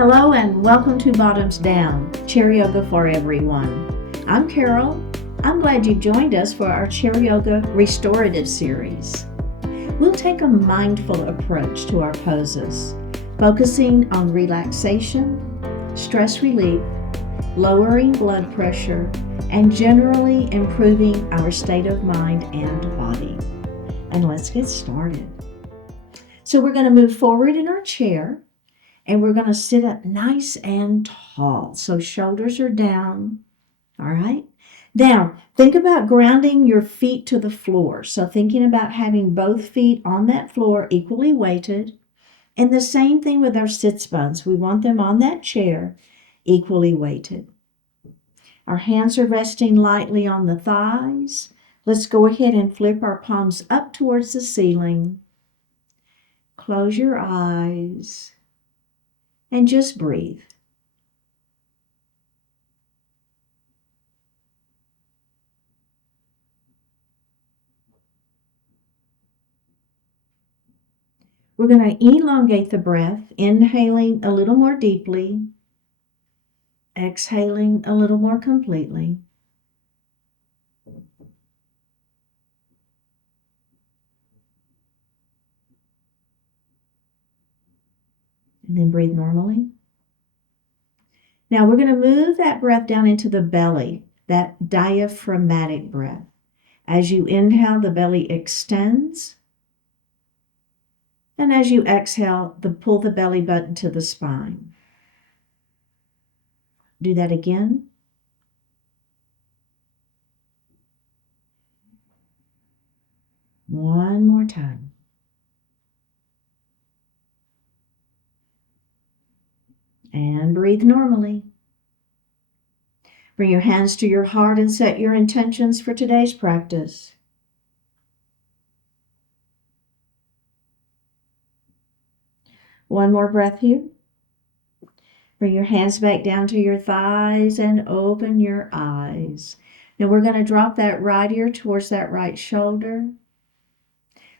Hello and welcome to Bottoms Down, Chair Yoga for everyone. I'm Carol. I'm glad you joined us for our Chair Yoga Restorative series. We'll take a mindful approach to our poses, focusing on relaxation, stress relief, lowering blood pressure, and generally improving our state of mind and body. And let's get started. So we're going to move forward in our chair. And we're going to sit up nice and tall. So shoulders are down. All right. Now, think about grounding your feet to the floor. So thinking about having both feet on that floor equally weighted. And the same thing with our sits bones. We want them on that chair equally weighted. Our hands are resting lightly on the thighs. Let's go ahead and flip our palms up towards the ceiling. Close your eyes. And just breathe. We're going to elongate the breath, inhaling a little more deeply, exhaling a little more completely. And then breathe normally. Now we're going to move that breath down into the belly, that diaphragmatic breath. As you inhale, the belly extends. And as you exhale, pull the belly button to the spine. Do that again. One more time. And breathe normally. Bring your hands to your heart and set your intentions for today's practice. One more breath here. Bring your hands back down to your thighs and open your eyes. Now we're going to drop that right ear towards that right shoulder.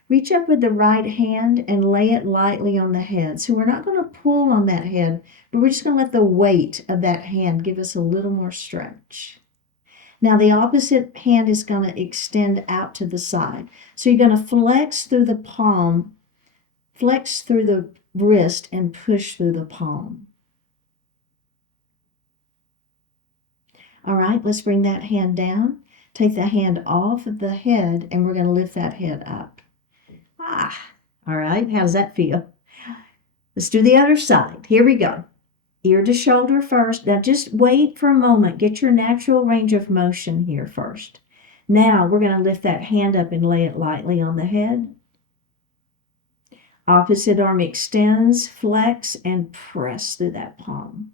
Reach up with the right hand and lay it lightly on the head. So we're not going to pull on that head, but we're just going to let the weight of that hand give us a little more stretch. Now the opposite hand is going to extend out to the side. So you're going to flex through the palm, flex through the wrist, and push through the palm. All right, let's bring that hand down. Take the hand off of the head, and we're going to lift that head up. All right, how does that feel? Let's do the other side. Here we go. Ear to shoulder first. Now just wait for a moment. Get your natural range of motion here first. Now we're going to lift that hand up and lay it lightly on the head. Opposite arm extends, flex, and press through that palm.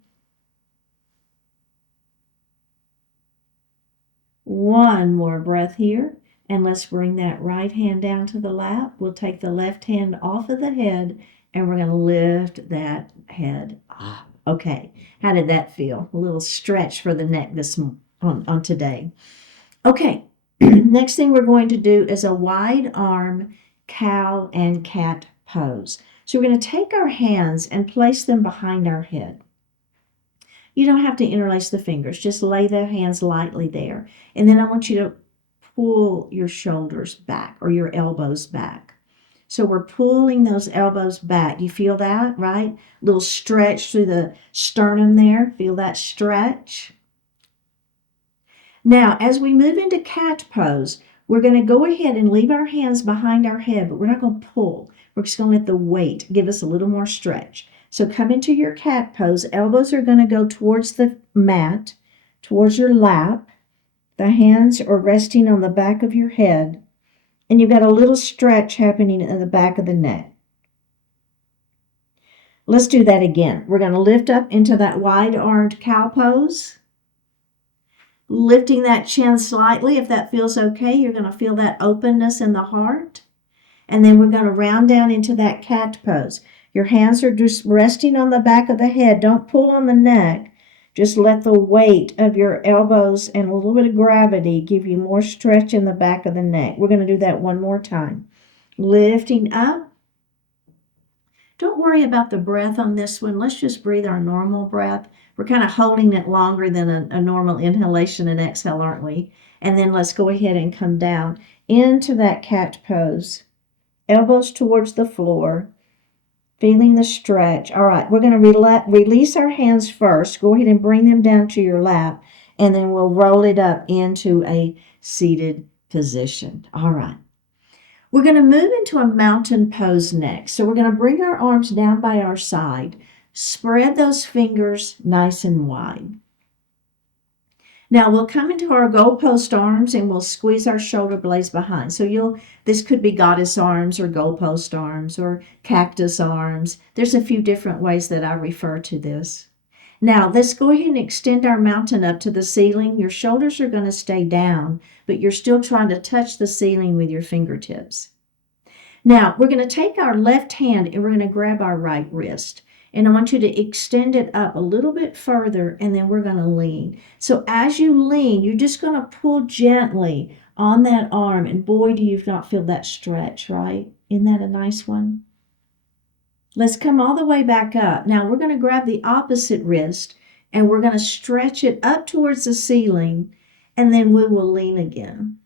One more breath here. And let's bring that right hand down to the lap. We'll take the left hand off of the head and we're going to lift that head up. Okay, how did that feel? A little stretch for the neck on today. Okay, next thing we're going to do is a wide arm cow and cat pose. So we're going to take our hands and place them behind our head. You don't have to interlace the fingers. Just lay the hands lightly there. And then I want you to pull your shoulders back or your elbows back. So we're pulling those elbows back. You feel that, right? Little stretch through the sternum there. Feel that stretch? Now, as we move into cat pose, we're going to go ahead and leave our hands behind our head, but we're not going to pull. We're just going to let the weight give us a little more stretch. So come into your cat pose. Elbows are going to go towards the mat, towards your lap. The hands are resting on the back of your head, and you've got a little stretch happening in the back of the neck. Let's do that again. We're going to lift up into that wide-armed cow pose, lifting that chin slightly. If that feels okay, you're going to feel that openness in the heart. And then we're going to round down into that cat pose. Your hands are just resting on the back of the head. Don't pull on the neck. Just let the weight of your elbows and a little bit of gravity give you more stretch in the back of the neck. We're going to do that one more time. Lifting up Don't worry about the breath on this one. Let's just breathe our normal breath. We're kind of holding it longer than a normal inhalation and exhale, aren't we? And then let's go ahead and come down into that cat pose. Elbows towards the floor, feeling the stretch. All right, we're going to release our hands first. Go ahead and bring them down to your lap, and then we'll roll it up into a seated position. All right. We're going to move into a mountain pose next. So we're going to bring our arms down by our side. Spread those fingers nice and wide. Now we'll come into our goalpost arms and we'll squeeze our shoulder blades behind. So this could be goddess arms or goalpost arms or cactus arms. There's a few different ways that I refer to this. Now let's go ahead and extend our mountain up to the ceiling. Your shoulders are going to stay down, but you're still trying to touch the ceiling with your fingertips. Now we're going to take our left hand and we're going to grab our right wrist. And I want you to extend it up a little bit further, and then we're going to lean. So as you lean, you're just going to pull gently on that arm, and boy, do you not feel that stretch, right? Isn't that a nice one? Let's come all the way back up. Now we're going to grab the opposite wrist, and we're going to stretch it up towards the ceiling, and then we will lean again.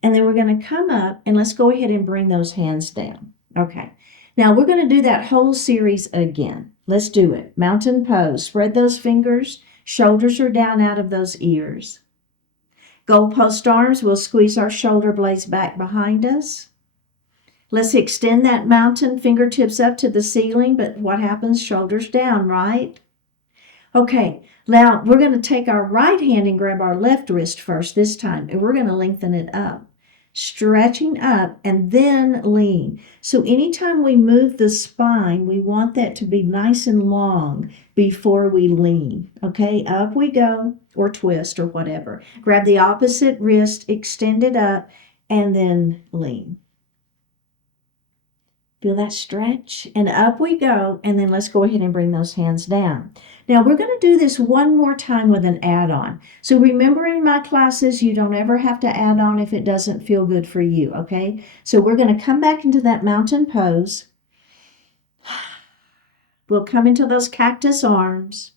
And then we're going to come up, and let's go ahead and bring those hands down. Okay. Now we're going to do that whole series again. Let's do it. Mountain pose. Spread those fingers. Shoulders are down out of those ears. Goalpost arms. We'll squeeze our shoulder blades back behind us. Let's extend that mountain, fingertips up to the ceiling, but what happens? Shoulders down, right? Okay, now we're going to take our right hand and grab our left wrist first this time, and we're going to lengthen it up. Stretching up and then lean. So anytime we move the spine, we want that to be nice and long before we lean. Okay, up we go, or twist or whatever. Grab the opposite wrist, extend it up, and then lean. Feel that stretch? And up we go, and then let's go ahead and bring those hands down. Now we're going to do this one more time with an add-on. So remember in my classes, you don't ever have to add on if it doesn't feel good for you, okay? So we're going to come back into that mountain pose. We'll come into those cactus arms.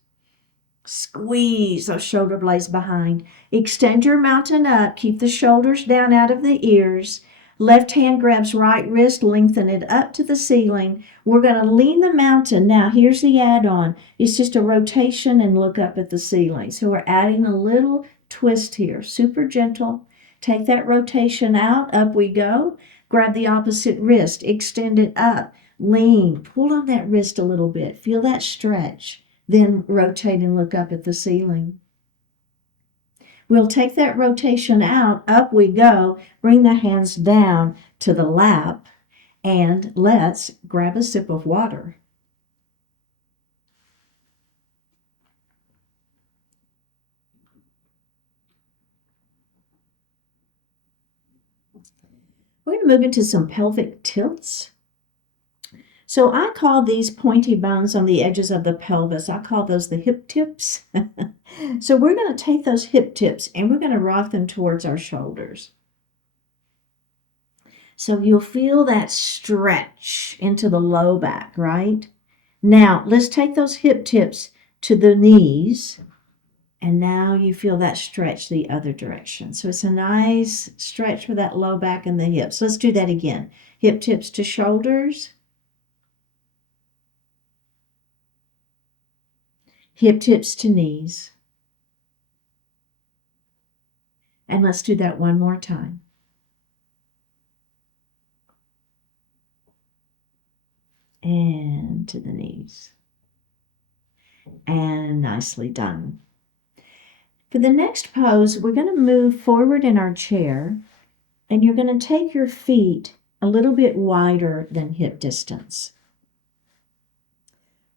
Squeeze those shoulder blades behind. Extend your mountain up. Keep the shoulders down out of the ears. Left hand grabs right wrist, lengthen it up to the ceiling. We're going to lean the mountain. Now, here's the add-on. It's just a rotation and look up at the ceiling. So we're adding a little twist here. Super gentle. Take that rotation out. Up we go. Grab the opposite wrist. Extend it up. Lean. Pull on that wrist a little bit. Feel that stretch. Then rotate and look up at the ceiling. We'll take that rotation out, up we go, bring the hands down to the lap, and let's grab a sip of water. We're going to move into some pelvic tilts. So I call these pointy bones on the edges of the pelvis, I call those the hip tips. So we're going to take those hip tips and we're going to rock them towards our shoulders. So you'll feel that stretch into the low back, right? Now let's take those hip tips to the knees. And now you feel that stretch the other direction. So it's a nice stretch for that low back and the hips. Let's do that again. Hip tips to shoulders. Hip tips to knees. And let's do that one more time. And to the knees. And nicely done. For the next pose, we're going to move forward in our chair, and you're going to take your feet a little bit wider than hip distance.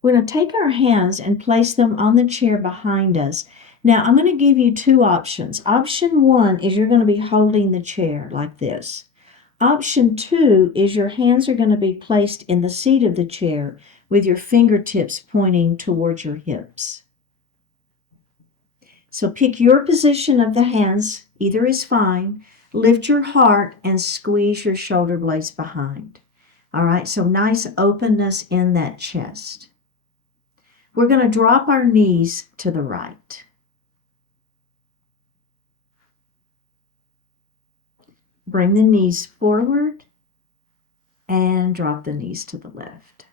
We're going to take our hands and place them on the chair behind us. Now, I'm going to give you two options. Option one is you're going to be holding the chair like this. Option two is your hands are going to be placed in the seat of the chair with your fingertips pointing towards your hips. So pick your position of the hands, either is fine. Lift your heart and squeeze your shoulder blades behind. All right, so nice openness in that chest. We're going to drop our knees to the right. Bring the knees forward and drop the knees to the left.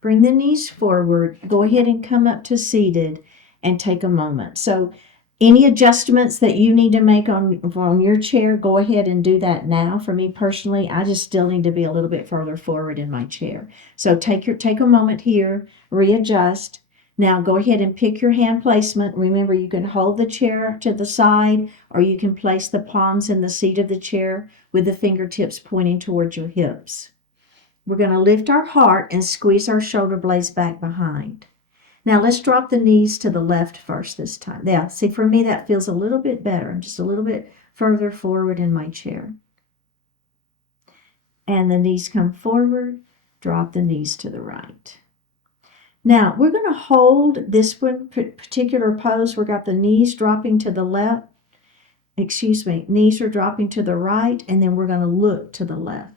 Bring the knees forward. Go ahead and come up to seated and take a moment. So any adjustments that you need to make on your chair, go ahead and do that now. For me personally, I just still need to be a little bit further forward in my chair. So take a moment here, readjust. Now go ahead and pick your hand placement. Remember, you can hold the chair to the side, or you can place the palms in the seat of the chair with the fingertips pointing towards your hips. We're going to lift our heart and squeeze our shoulder blades back behind. Now let's drop the knees to the left first this time. Yeah, see, for me that feels a little bit better. I'm just a little bit further forward in my chair. And the knees come forward, drop the knees to the right. Now we're going to hold this one particular pose. We've got the knees dropping to the left. Knees are dropping to the right, and then we're going to look to the left.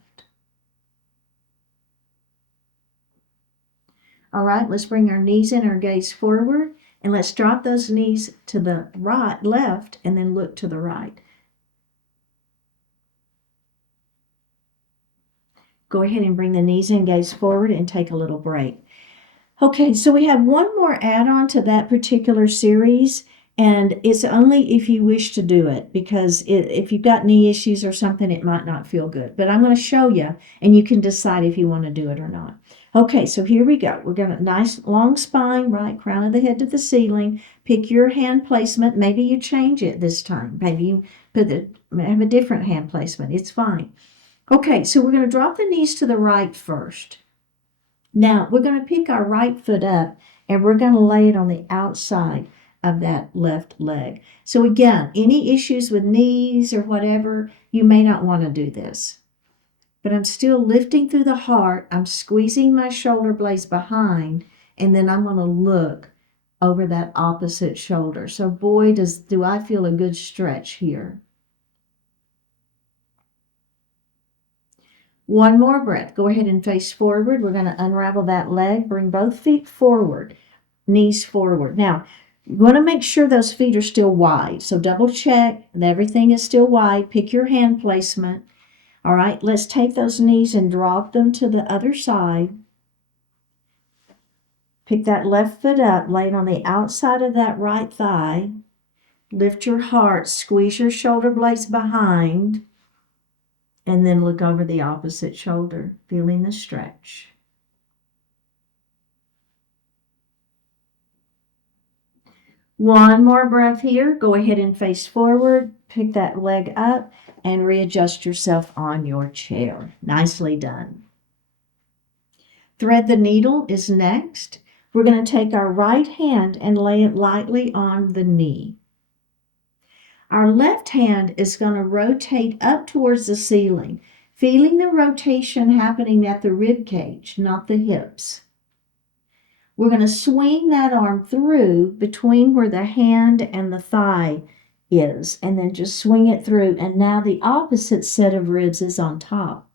All right, let's bring our knees in, our gaze forward, and let's drop those knees to the right, left, and then look to the right. Go ahead and bring the knees in, gaze forward, and take a little break. Okay, so we have one more add-on to that particular series, and it's only if you wish to do it, because if you've got knee issues or something, it might not feel good. But I'm going to show you, and you can decide if you want to do it or not. Okay, so here we go. We're going to nice long spine, right? Crown of the head to the ceiling. Pick your hand placement. Maybe you change it this time. Maybe you have a different hand placement. It's fine. Okay, so we're going to drop the knees to the right first. Now, we're going to pick our right foot up, and we're going to lay it on the outside of that left leg. So again, any issues with knees or whatever, you may not want to do this. But I'm still lifting through the heart. I'm squeezing my shoulder blades behind, and then I'm going to look over that opposite shoulder. So boy, do I feel a good stretch here. One more breath. Go ahead and face forward. We're going to unravel that leg. Bring both feet forward, knees forward. Now, you want to make sure those feet are still wide. So double check that everything is still wide. Pick your hand placement. All right, let's take those knees and drop them to the other side. Pick that left foot up, lay it on the outside of that right thigh. Lift your heart, squeeze your shoulder blades behind, and then look over the opposite shoulder, feeling the stretch. One more breath here. Go ahead and face forward. Pick that leg up and readjust yourself on your chair. Nicely done. Thread the needle is next. We're going to take our right hand and lay it lightly on the knee. Our left hand is going to rotate up towards the ceiling, feeling the rotation happening at the rib cage, not the hips. We're going to swing that arm through between where the hand and the thigh is, and then just swing it through. And now the opposite set of ribs is on top.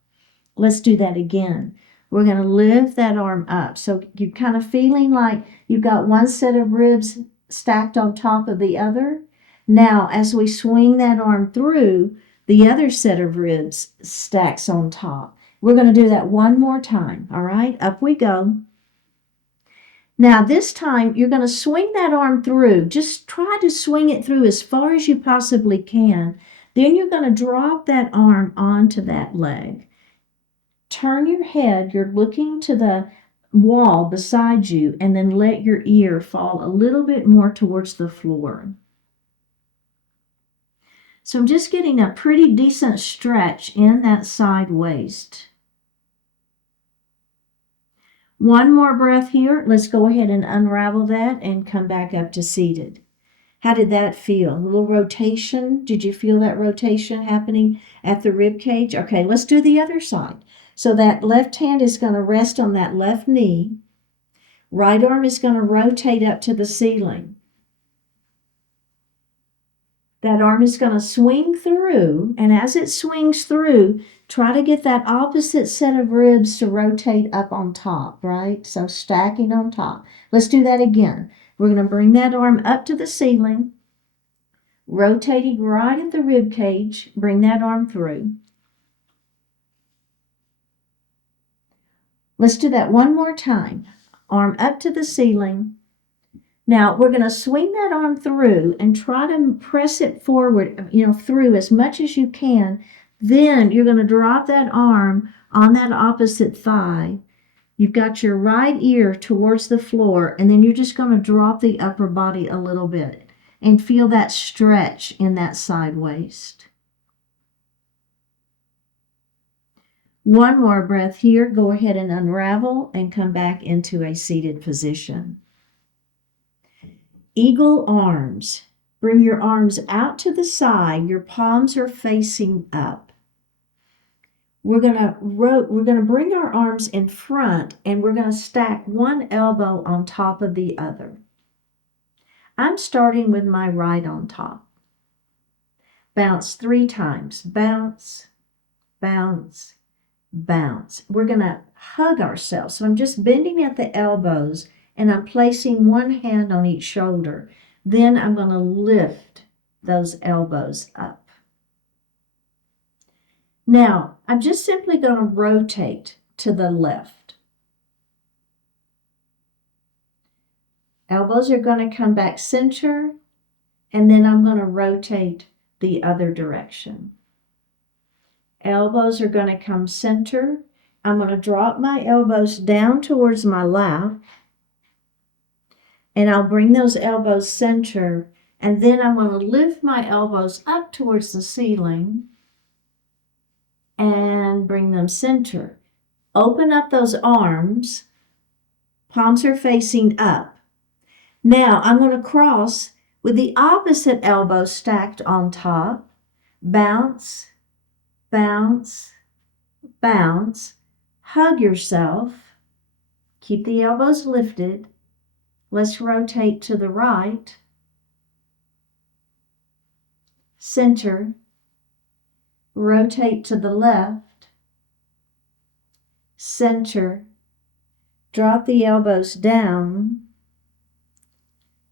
Let's do that again. We're going to lift that arm up. So you're kind of feeling like you've got one set of ribs stacked on top of the other. Now, as we swing that arm through, the other set of ribs stacks on top. We're going to do that one more time. All right, up we go. Now, this time, you're going to swing that arm through. Just try to swing it through as far as you possibly can. Then you're going to drop that arm onto that leg. Turn your head. You're looking to the wall beside you, and then let your ear fall a little bit more towards the floor. So I'm just getting a pretty decent stretch in that side waist. One more breath here. Let's go ahead and unravel that and come back up to seated. How did that feel? A little rotation? Did you feel that rotation happening at the rib cage? Okay, let's do the other side. So that left hand is going to rest on that left knee. Right arm is going to rotate up to the ceiling. That arm is going to swing through, and as it swings through, Try to get that opposite set of ribs to rotate up on top, right? So stacking on top. Let's do that again. We're going to bring that arm up to the ceiling, rotating right at the rib cage. Bring that arm through. Let's do that one more time. Arm up to the ceiling. Now we're going to swing that arm through and try to press it forward, through as much as you can. Then you're going to drop that arm on that opposite thigh. You've got your right ear towards the floor, and then you're just going to drop the upper body a little bit and feel that stretch in that side waist. One more breath here. Go ahead and unravel and come back into a seated position. Eagle arms. Bring your arms out to the side. Your palms are facing up. We're going to bring our arms in front, and we're going to stack one elbow on top of the other. I'm starting with my right on top. Bounce 3 times. Bounce, bounce, bounce. We're going to hug ourselves. So I'm just bending at the elbows, and I'm placing one hand on each shoulder. Then I'm going to lift those elbows up. Now, I'm just simply going to rotate to the left. Elbows are going to come back center, and then I'm going to rotate the other direction. Elbows are going to come center. I'm going to drop my elbows down towards my lap, and I'll bring those elbows center, and then I'm going to lift my elbows up towards the ceiling and bring them center. Open up those arms. Palms are facing up. Now I'm going to cross with the opposite elbow stacked on top. Bounce, bounce, bounce. Hug yourself. Keep the elbows lifted. Let's rotate to the right. Center. Rotate to the left. Center. Drop the elbows down.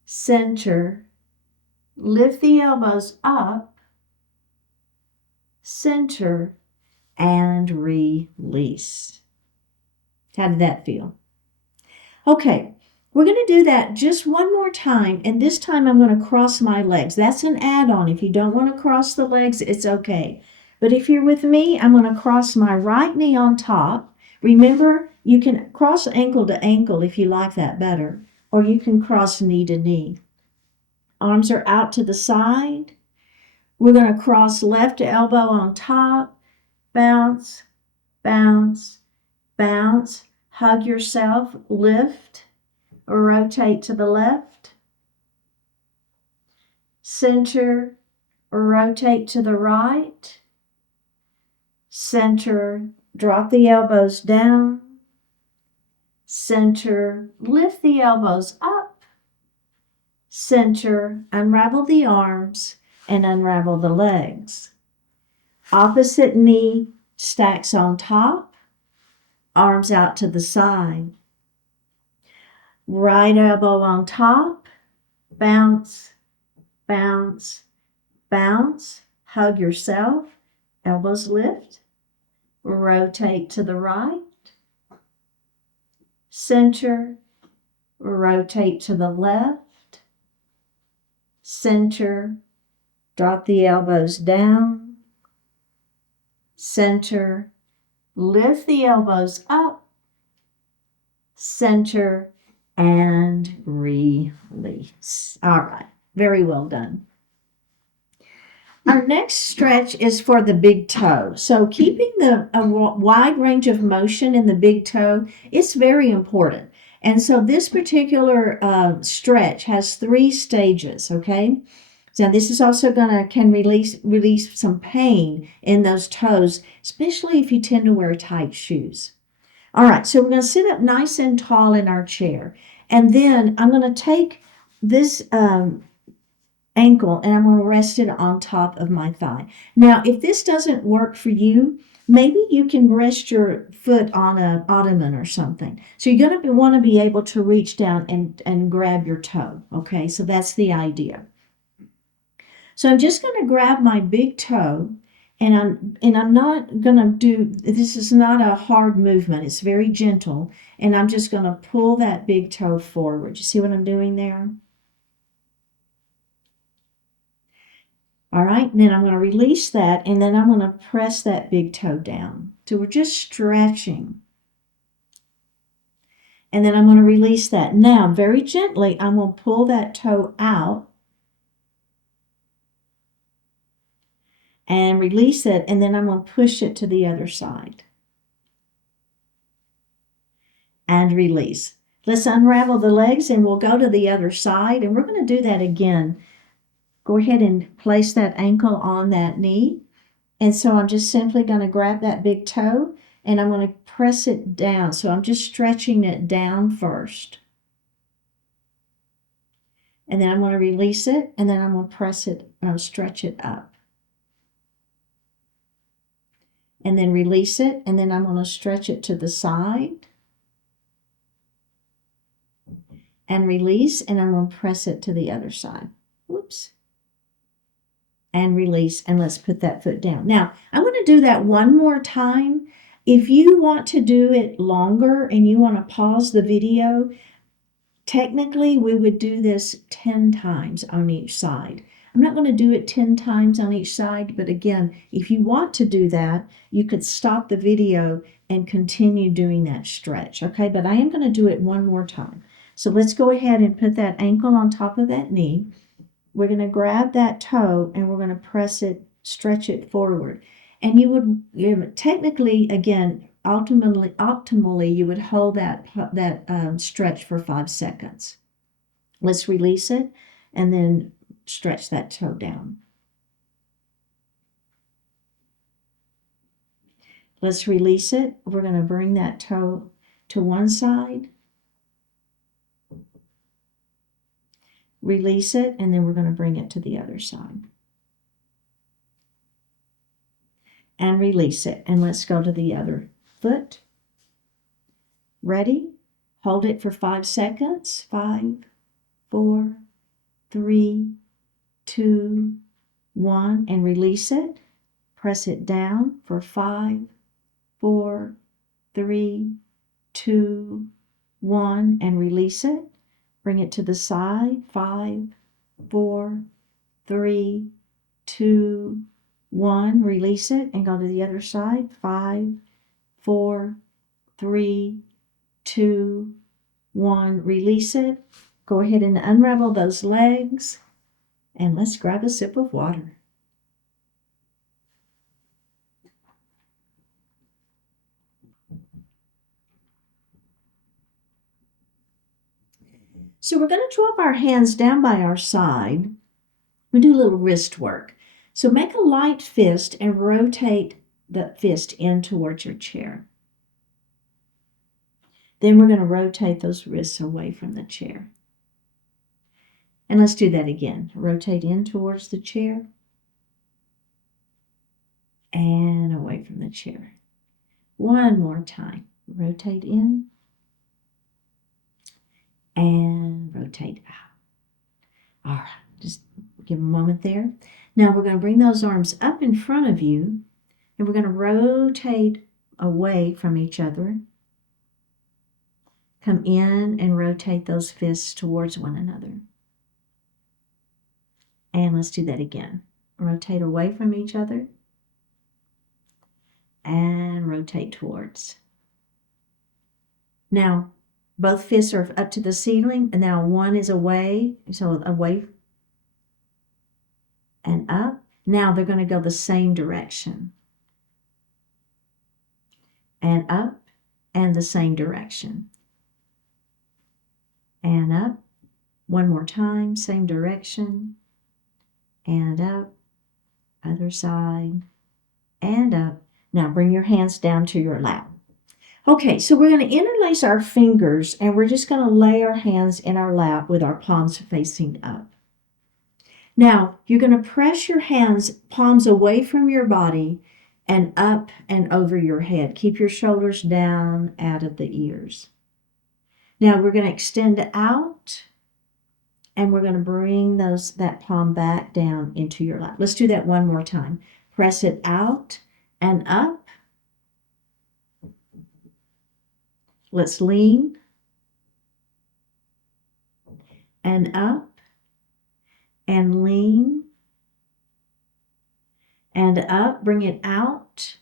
Center. Lift the elbows up. Center. And release. How did that feel? Okay. We're going to do that just one more time, and this time I'm going to cross my legs. That's an add-on. If you don't want to cross the legs, it's okay. But if you're with me, I'm going to cross my right knee on top. Remember, you can cross ankle to ankle if you like that better, or you can cross knee to knee. Arms are out to the side. We're going to cross left elbow on top. Bounce, bounce, bounce. Hug yourself. Lift. Rotate to the left. Center. Rotate to the right. Center. Drop the elbows down. Center. Lift the elbows up. Center. Unravel the arms and unravel the legs. Opposite knee stacks on top. Arms out to the side. Right elbow on top. Bounce, bounce, bounce. Hug yourself. Elbows lift. Rotate to the right. Center. Rotate to the left. Center. Drop the elbows down. Center. Lift the elbows up. Center. And release. All right. Very well done. Our next stretch is for the big toe. So keeping a wide range of motion in the big toe, it's very important. And so this particular stretch has 3 stages, okay? So this is also can release some pain in those toes, especially if you tend to wear tight shoes. All right, so we're going to sit up nice and tall in our chair. And then I'm going to take this ankle and I'm going to rest it on top of my thigh. Now, if this doesn't work for you, Maybe you can rest your foot on an ottoman or something. So you're going to want to be able to reach down and grab your toe. Okay, so that's the idea. So I'm just going to grab my big toe, and I'm not going to do, this is not a hard movement. It's very gentle, and I'm just going to pull that big toe forward. You see what I'm doing there? All right, and then I'm going to release that, and then I'm going to press that big toe down. So we're just stretching. And then I'm going to release that. Now, very gently, I'm going to pull that toe out and release it, and then I'm going to push it to the other side. And release. Let's unravel the legs, and we'll go to the other side, and we're going to do that again. Go ahead and place that ankle on that knee. And so I'm just simply going to grab that big toe, and I'm going to press it down. So I'm just stretching it down first. And then I'm going to release it, and then I'm going to press it, stretch it up. And then release it, and then I'm going to stretch it to the side. And release, and I'm going to press it to the other side. Whoops. And release, and let's put that foot down. Now, I'm going to do that one more time. If you want to do it longer and you want to pause the video, technically we would do this 10 times on each side. I'm not going to do it 10 times on each side, but again, if you want to do that, you could stop the video and continue doing that stretch, okay? But I am going to do it one more time. So let's go ahead and put that ankle on top of that knee. We're going to grab that toe, and we're going to press it, stretch it forward. And you would technically, again, optimally, you would hold that stretch for 5 seconds. Let's release it, and then stretch that toe down. Let's release it. We're going to bring that toe to one side. Release it, and then we're going to bring it to the other side. And release it. And let's go to the other foot. Ready? Hold it for 5 seconds. 5, 4, 3, 2, 1. And release it. Press it down for 5, 4, 3, 2, 1. And release it. Bring it to the side. 5, 4, 3, 2, 1. Release it and go to the other side. 5, 4, 3, 2, 1. Release it. Go ahead and unravel those legs. And let's grab a sip of water. So we're going to drop our hands down by our side. We do a little wrist work. So make a light fist and rotate the fist in towards your chair. Then we're going to rotate those wrists away from the chair. And let's do that again. Rotate in towards the chair and away from the chair. One more time. Rotate in and rotate out. All right, just give a moment there. Now we're going to bring those arms up in front of you, and we're going to rotate away from each other. Come in and rotate those fists towards one another. And let's do that again. Rotate away from each other and rotate towards. Now, both fists are up to the ceiling, and now one is away, so away and up. Now they're going to go the same direction. And up, and the same direction. And up. One more time, same direction. And up. Other side. And up. Now bring your hands down to your lap. Okay, so we're going to interlace our fingers, and we're just going to lay our hands in our lap with our palms facing up. Now, you're going to press your hands, palms away from your body, and up and over your head. Keep your shoulders down out of the ears. Now we're going to extend out, and we're going to bring that palm back down into your lap. Let's do that one more time. Press it out and up. Let's lean and up and lean and up. Bring it out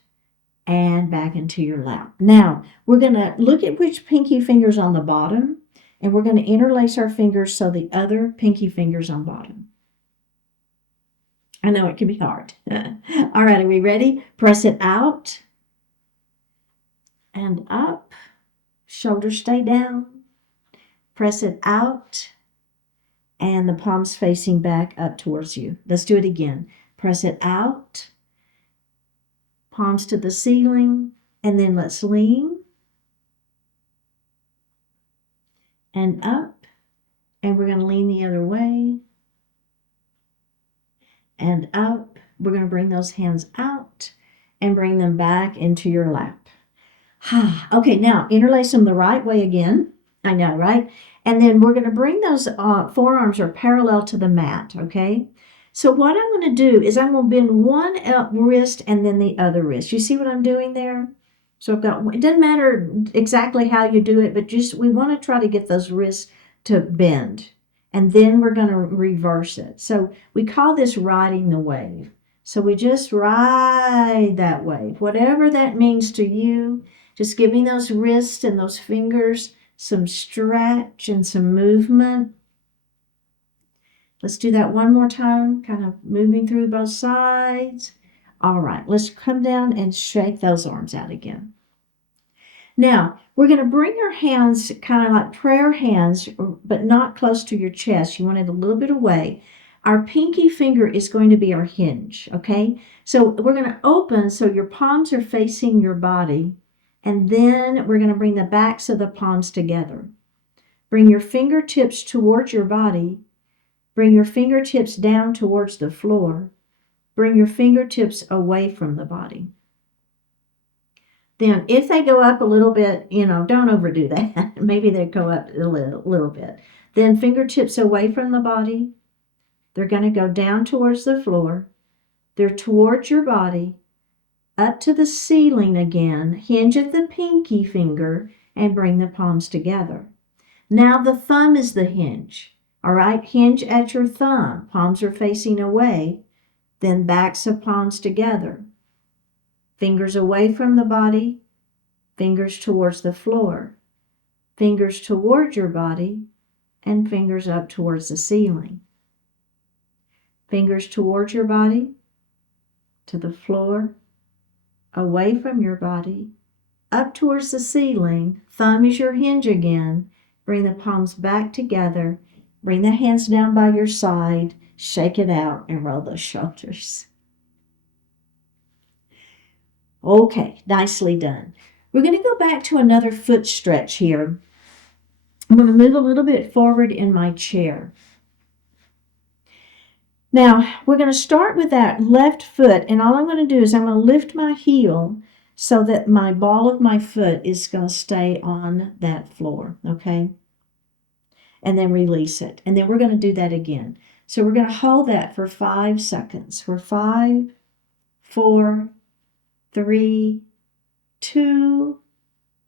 and back into your lap. Now, we're going to look at which pinky finger's on the bottom, and we're going to interlace our fingers so the other pinky finger's on bottom. I know it can be hard. All right, are we ready? Press it out and up. Shoulders stay down. Press it out, and the palms facing back up towards you. Let's do it again. Press it out, palms to the ceiling, and then let's lean and up, and we're going to lean the other way and up. We're going to bring those hands out and bring them back into your lap. Okay, now interlace them the right way again. I know, right? And then we're going to bring those forearms are parallel to the mat, okay? So what I'm going to do is I'm going to bend one wrist and then the other wrist. You see what I'm doing there? So I've got, it doesn't matter exactly how you do it, but just we want to try to get those wrists to bend. And then we're going to reverse it. So we call this riding the wave. So we just ride that wave, whatever that means to you. Just giving those wrists and those fingers some stretch and some movement. Let's do that one more time, kind of moving through both sides. All right, let's come down and shake those arms out again. Now, we're going to bring our hands kind of like prayer hands, but not close to your chest. You want it a little bit away. Our pinky finger is going to be our hinge, okay? So we're going to open so your palms are facing your body. And then we're going to bring the backs of the palms together. Bring your fingertips towards your body. Bring your fingertips down towards the floor. Bring your fingertips away from the body. Then if they go up a little bit, don't overdo that. Maybe they go up a little bit. Then fingertips away from the body. They're going to go down towards the floor. They're towards your body. Up to the ceiling again, hinge at the pinky finger, and bring the palms together. Now the thumb is the hinge. All right, hinge at your thumb. Palms are facing away. Then backs of palms together. Fingers away from the body. Fingers towards the floor. Fingers towards your body. And fingers up towards the ceiling. Fingers towards your body, to the floor, away from your body, up towards the ceiling. Thumb is your hinge again. Bring the palms back together. Bring the hands down by your side. Shake it out and roll those shoulders. Okay, nicely done. We're going to go back to another foot stretch here. I'm going to move a little bit forward in my chair. Now, we're going to start with that left foot, and all I'm going to do is I'm going to lift my heel so that my ball of my foot is going to stay on that floor, okay? And then release it. And then we're going to do that again. So we're going to hold that for 5 seconds. For 5, 4, 3, 2,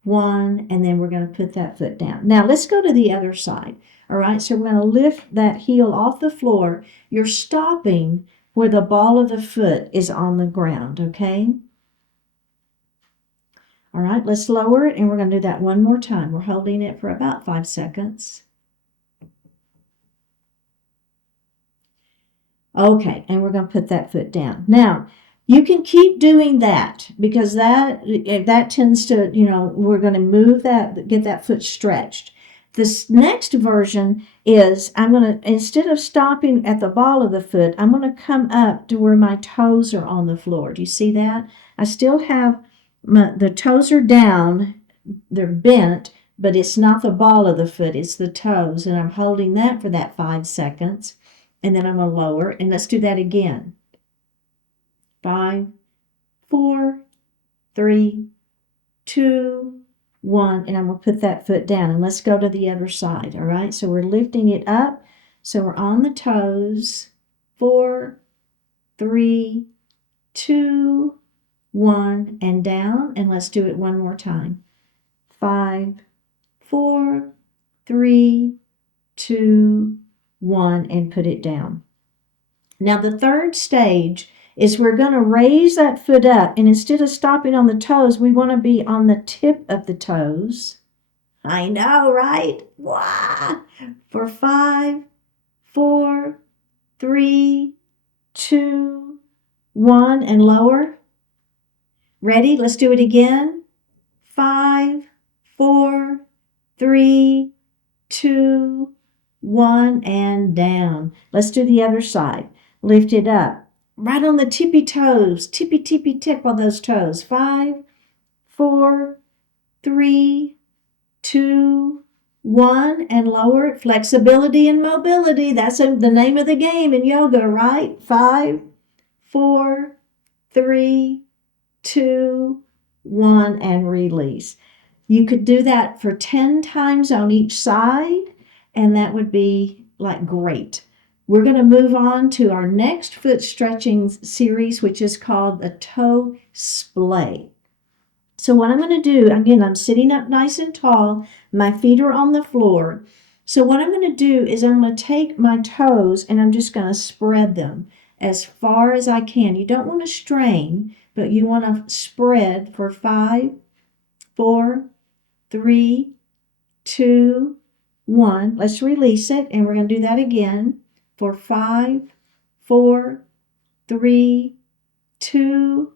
1, and then we're going to put that foot down. Now, let's go to the other side. All right, so we're going to lift that heel off the floor. You're stopping where the ball of the foot is on the ground, okay? All right, let's lower it, and we're going to do that one more time. We're holding it for about 5 seconds. Okay, and we're going to put that foot down. Now, you can keep doing that because that tends to, we're going to move that, get that foot stretched. This next version is I'm going to, instead of stopping at the ball of the foot, I'm going to come up to where my toes are on the floor. Do you see that? I still have the toes are down, they're bent, but it's not the ball of the foot, it's the toes. And I'm holding that for that 5 seconds. And then I'm going to lower, and let's do that again. 5, 4, 3, 2, 1. And I'm going to put that foot down. And let's go to the other side. All right. So we're lifting it up. So we're on the toes. 4, 3, 2, 1. And down. And let's do it one more time. 5, 4, 3, 2, 1. And put it down. Now the third stage is we're going to raise that foot up, and instead of stopping on the toes, we want to be on the tip of the toes. I know, right? Wow. For 5, 4, 3, 2, 1, and lower. Ready? Let's do it again. 5, 4, 3, 2, 1, and down. Let's do the other side. Lift it up. Right on the tippy toes. Tippy tip on those toes. 5, 4, 3, 2, 1, and lower it. Flexibility and mobility. That's the name of the game in yoga, right? 5, 4, 3, 2, 1, and release. You could do that for 10 times on each side, and that would be like great. We're going to move on to our next foot stretching series, which is called the toe splay. So what I'm going to do, again, I'm sitting up nice and tall. My feet are on the floor. So what I'm going to do is I'm going to take my toes and I'm just going to spread them as far as I can. You don't want to strain, but you want to spread for 5, 4, 3, 2, 1. Let's release it, and we're going to do that again for 5, 4, 3, 2,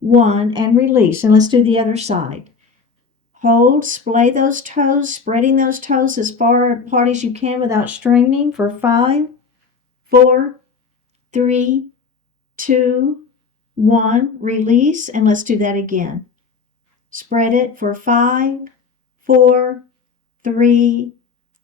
1, and release. And let's do the other side. Hold, splay those toes, spreading those toes as far apart as you can without straining for 5, 4, 3, 2, 1. Release, and let's do that again. Spread it for 5, 4, 3,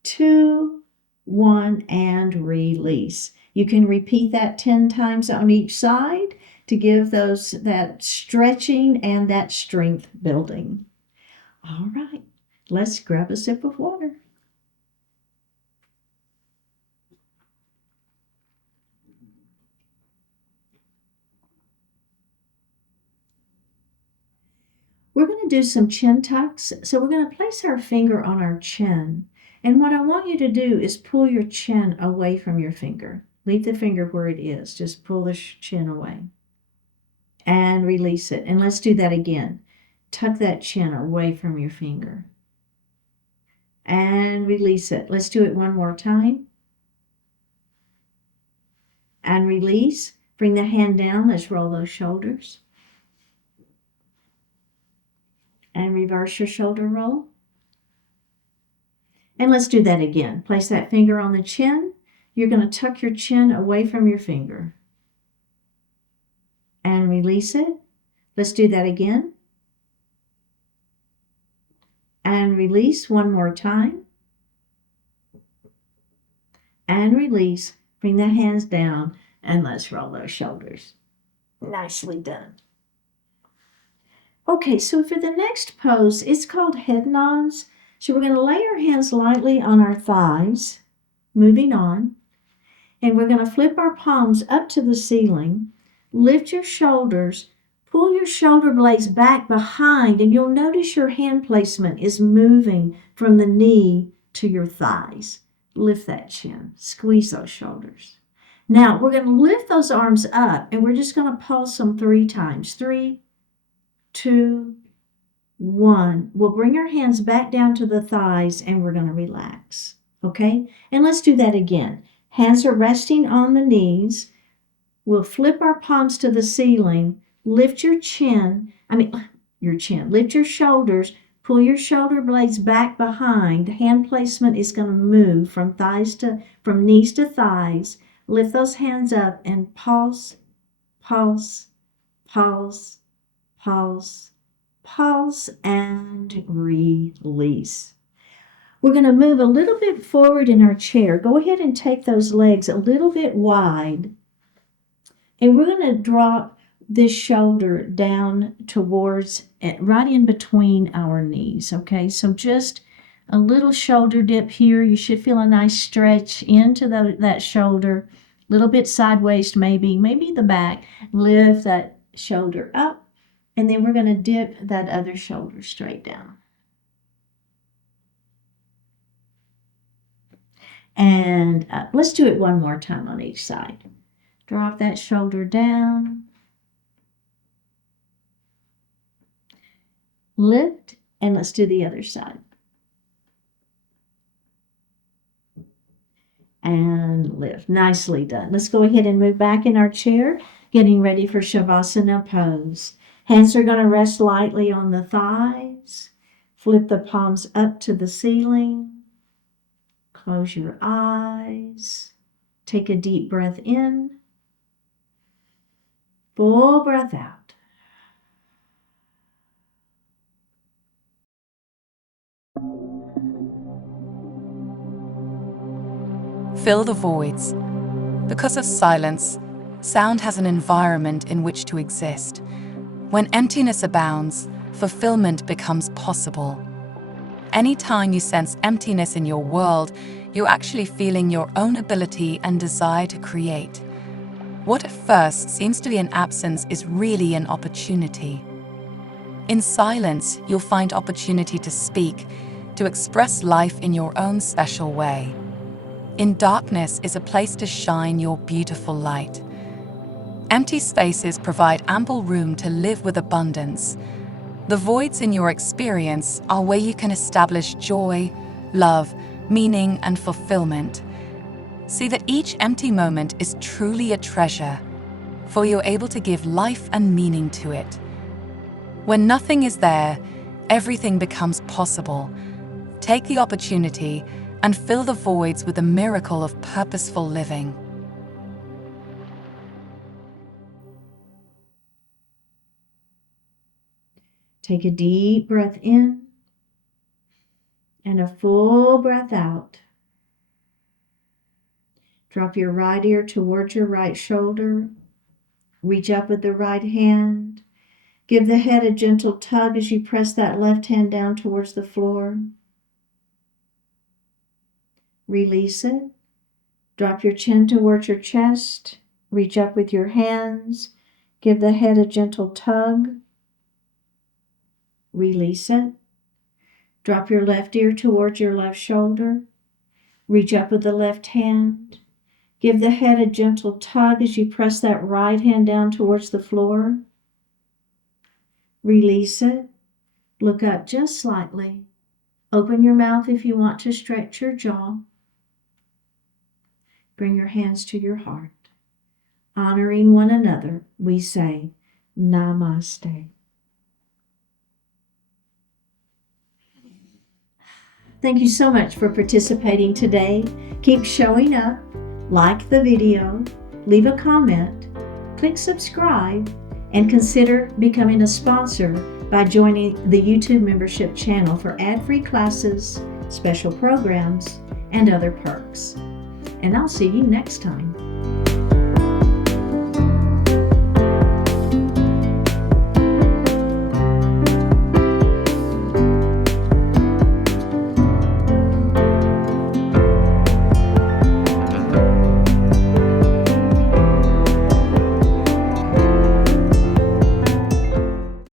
2, 1, and release. You can repeat that 10 times on each side to give that stretching and that strength building. All right, let's grab a sip of water. We're going to do some chin tucks. So we're going to place our finger on our chin. And what I want you to do is pull your chin away from your finger. Leave the finger where it is. Just pull the chin away. And release it. And let's do that again. Tuck that chin away from your finger. And release it. Let's do it one more time. And release. Bring the hand down. Let's roll those shoulders. And reverse your shoulder roll. And let's do that again. Place that finger on the chin. You're going to tuck your chin away from your finger. And release it. Let's do that again. And release one more time. And release. Bring the hands down and let's roll those shoulders. Nicely done. Okay, so for the next pose, it's called head nods. So we're going to lay our hands lightly on our thighs, moving on, and we're going to flip our palms up to the ceiling, lift your shoulders, pull your shoulder blades back behind, and you'll notice your hand placement is moving from the knee to your thighs. Lift that chin, squeeze those shoulders. Now we're going to lift those arms up, and we're just going to pulse them 3 times. 3, 2, 1. We'll bring our hands back down to the thighs and we're going to relax. Okay? And let's do that again. Hands are resting on the knees. We'll flip our palms to the ceiling. Lift your chin. Lift your shoulders. Pull your shoulder blades back behind. Hand placement is going to move from knees to thighs. Lift those hands up and pulse, pulse, pulse, pulse, pulse, and release. We're going to move a little bit forward in our chair. Go ahead and take those legs a little bit wide. And we're going to drop this shoulder down towards, right in between our knees, okay? So just a little shoulder dip here. You should feel a nice stretch into that shoulder, a little bit sideways maybe the back. Lift that shoulder up, and then we're going to dip that other shoulder straight down. And let's do it one more time on each side. Drop that shoulder down. Lift, and let's do the other side. And lift. Nicely done. Let's go ahead and move back in our chair, getting ready for Shavasana pose. Hands are going to rest lightly on the thighs. Flip the palms up to the ceiling. Close your eyes. Take a deep breath in. Full breath out. Fill the voids. Because of silence, sound has an environment in which to exist. When emptiness abounds, fulfillment becomes possible. Anytime you sense emptiness in your world, you're actually feeling your own ability and desire to create. What at first seems to be an absence is really an opportunity. In silence, you'll find opportunity to speak, to express life in your own special way. In darkness is a place to shine your beautiful light. Empty spaces provide ample room to live with abundance. The voids in your experience are where you can establish joy, love, meaning, and fulfillment. See that each empty moment is truly a treasure, for you're able to give life and meaning to it. When nothing is there, everything becomes possible. Take the opportunity and fill the voids with the miracle of purposeful living. Take a deep breath in and a full breath out. Drop your right ear towards your right shoulder. Reach up with the right hand. Give the head a gentle tug as you press that left hand down towards the floor. Release it. Drop your chin towards your chest. Reach up with your hands. Give the head a gentle tug. Release it. Drop your left ear towards your left shoulder. Reach up with the left hand. Give the head a gentle tug as you press that right hand down towards the floor. Release it. Look up just slightly. Open your mouth if you want to stretch your jaw. Bring your hands to your heart. Honoring one another, we say, Namaste. Thank you so much for participating today. Keep showing up, like the video, leave a comment, click subscribe, and consider becoming a sponsor by joining the YouTube membership channel for ad-free classes, special programs, and other perks. And I'll see you next time.